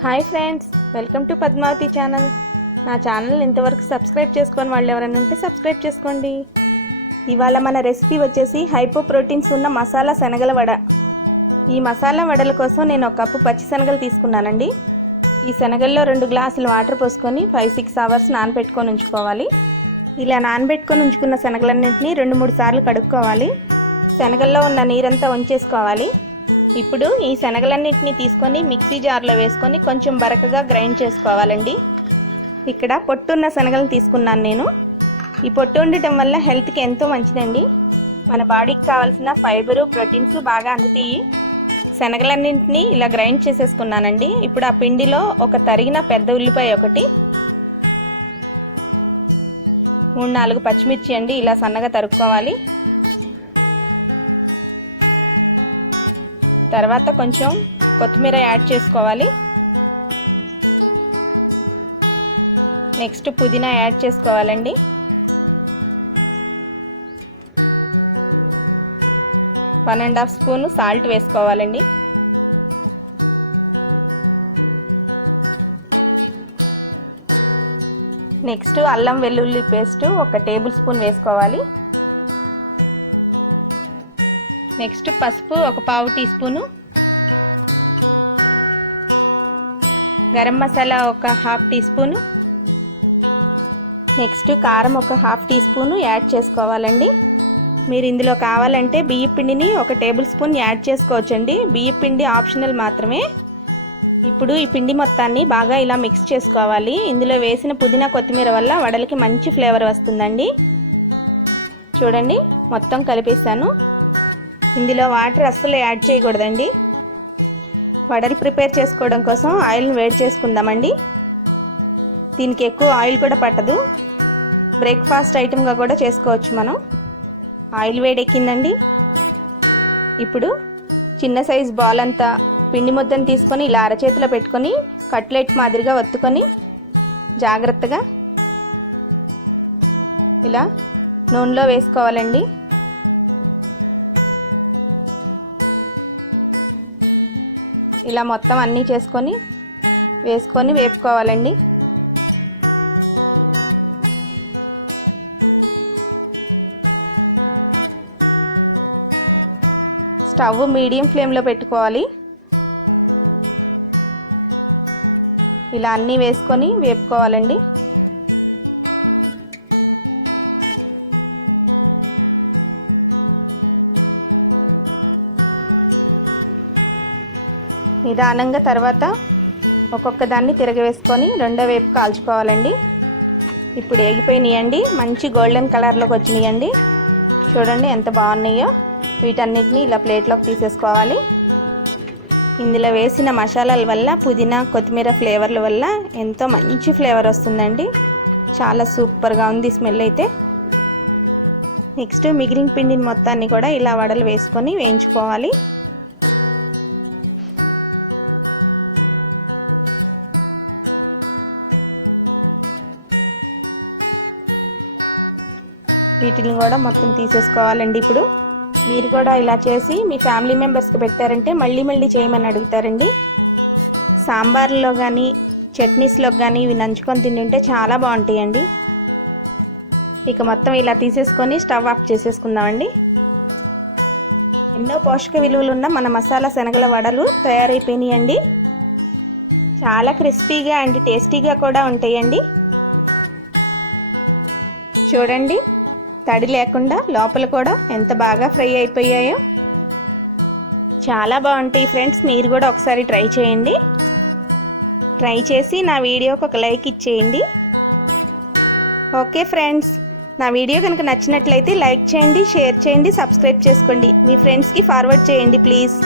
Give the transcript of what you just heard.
Hi friends, welcome to Padmavathi channel. నా channel ఇంతవరకు subscribe చేసుకొని వాళ్ళు ఎవరైనా ఉంటే సబ్స్క్రైబ్ చేసుకోండి. ఇవాళ మన రెసిపీ వచ్చేసి హైపో ప్రోటీన్స్ ఉన్న మసాలా శనగల వడ. ఈ మసాలా వడల కోసం నేను ఒక కప్పు పచ్చి శనగలు తీసుకున్నానండి. ఈ శనగల్లో 2 గ్లాసులు వాటర్ పోసుకొని 5-6 అవర్స్ నానబెట్టుకొని ఉంచుకోవాలి. ఇలా నానబెట్టుకొని ఉంచుకున్న శనగలన్నింటినీ 2-3 సార్లు కడుక్కోవాలి. శనగల్లో ఉన్న నీరంతా వంచేసుకోవాలి. ఇప్పుడు ఈ శనగలన్నింటినీ తీసుకొని మిక్సీ జార్లో వేసుకొని కొంచెం బరకగా గ్రైండ్ చేసుకోవాలండి. ఇక్కడ పొట్టున్న శనగలను తీసుకున్నాను నేను. ఈ పొట్టు ఉండటం వల్ల హెల్త్కి ఎంతో మంచిదండి. మన బాడీకి కావాల్సిన ఫైబరు, ప్రోటీన్స్ బాగా అందుతాయి. శనగలన్నింటినీ ఇలా గ్రైండ్ చేసేసుకున్నానండి. ఇప్పుడు ఆ పిండిలో ఒక తరిగిన పెద్ద ఉల్లిపాయ ఒకటి, 3-4 పచ్చిమిర్చి అండి ఇలా సన్నగా తరుక్కోవాలి. తర్వాత కొంచెం కొత్తిమీర యాడ్ చేసుకోవాలి. నెక్స్ట్ పుదీనా యాడ్ చేసుకోవాలండి. One and half spoon salt వేసుకోవాలండి. నెక్స్ట్ అల్లం వెల్లుల్లి పేస్ట్ 1 టేబుల్ స్పూన్ వేసుకోవాలి. నెక్స్ట్ పసుపు 1/4 teaspoon, garam masala 1/2 teaspoon, next కారం 1/2 టీ స్పూను యాడ్ చేసుకోవాలండి. మీరు ఇందులో కావాలంటే బియ్య పిండిని 1 టేబుల్ స్పూన్ యాడ్ చేసుకోవచ్చండి. బియ్య పిండి ఆప్షనల్ మాత్రమే. ఇప్పుడు ఈ పిండి మొత్తాన్ని బాగా ఇలా మిక్స్ చేసుకోవాలి. ఇందులో వేసిన పుదీనా, కొత్తిమీర వల్ల వడలకి మంచి ఫ్లేవర్ వస్తుందండి. చూడండి, మొత్తం కలిపేసాను. ఇందులో వాటర్ అస్సలు యాడ్ చేయకూడదండి. వడలు ప్రిపేర్ చేసుకోవడం కోసం ఆయిల్ని వేడి చేసుకుందామండి. దీనికి ఎక్కువ ఆయిల్ కూడా పట్టదు. బ్రేక్ఫాస్ట్ ఐటమ్గా కూడా చేసుకోవచ్చు మనం. ఆయిల్ వేడెక్కిందండి. ఇప్పుడు చిన్న సైజ్ బాల్ అంతా పిండి ముద్దను తీసుకొని ఇలా అరచేతిలో పెట్టుకొని కట్లెట్ మాదిరిగా ఒత్తుకొని జాగ్రత్తగా ఇలా నూనెలో వేసుకోవాలండి. ఇలా మొత్తం అన్నీ వేసుకొని వేపుకోవాలండి. స్టవ్ మీడియం ఫ్లేమ్లో పెట్టుకోవాలి. ఇలా అన్నీ వేసుకొని వేపుకోవాలండి. నిదానంగా తర్వాత ఒక్కొక్క దాన్ని తిరగవేసుకొని రెండో వైపు కాల్చుకోవాలండి. ఇప్పుడు ఏగిపోయినాయండి, మంచి గోల్డెన్ కలర్లోకి వచ్చినాయండి. చూడండి ఎంత బాగున్నాయో. వీటన్నిటిని ఇలా ప్లేట్లోకి తీసేసుకోవాలి. ఇందులో వేసిన మసాలాల వల్ల, పుదీనా, కొత్తిమీర ఫ్లేవర్ల వల్ల ఎంతో మంచి ఫ్లేవర్ వస్తుందండి. చాలా సూపర్గా ఉంది స్మెల్ అయితే. నెక్స్ట్ మిగిలిన పిండిని మొత్తాన్ని కూడా ఇలా వడలు వేసుకొని వేయించుకోవాలి. వీటిని కూడా మొత్తం తీసేసుకోవాలండి. ఇప్పుడు మీరు కూడా ఇలా చేసి మీ ఫ్యామిలీ మెంబర్స్కి పెట్టారంటే మళ్ళీ మళ్ళీ చేయమని అడుగుతారండి. సాంబార్లో కానీ చట్నీస్లో కానీ ఇవి నంచుకొని తింటుంటే చాలా బాగుంటాయండి. ఇక మొత్తం ఇలా తీసేసుకొని స్టవ్ ఆఫ్ చేసేసుకుందామండి. ఎన్నో పోషక విలువలు ఉన్న మన మసాలా శనగల వడలు తయారైపోయినాయండి. చాలా క్రిస్పీగా అండ్ టేస్టీగా కూడా ఉంటాయండి. చూడండి, తడి లేకుండా లోపల కూడా ఎంత బాగా ఫ్రై అయిపోయాయో. చాలా బాగుంటాయి ఫ్రెండ్స్. మీరు కూడా ఒకసారి ట్రై చేయండి. ట్రై చేసి నా వీడియోకి ఒక లైక్ ఇచ్చేయండి. ఓకే ఫ్రెండ్స్, నా వీడియో కనుక నచ్చినట్లయితే లైక్ చేయండి, షేర్ చేయండి, సబ్స్క్రైబ్ చేసుకోండి. మీ ఫ్రెండ్స్కి ఫార్వర్డ్ చేయండి ప్లీజ్.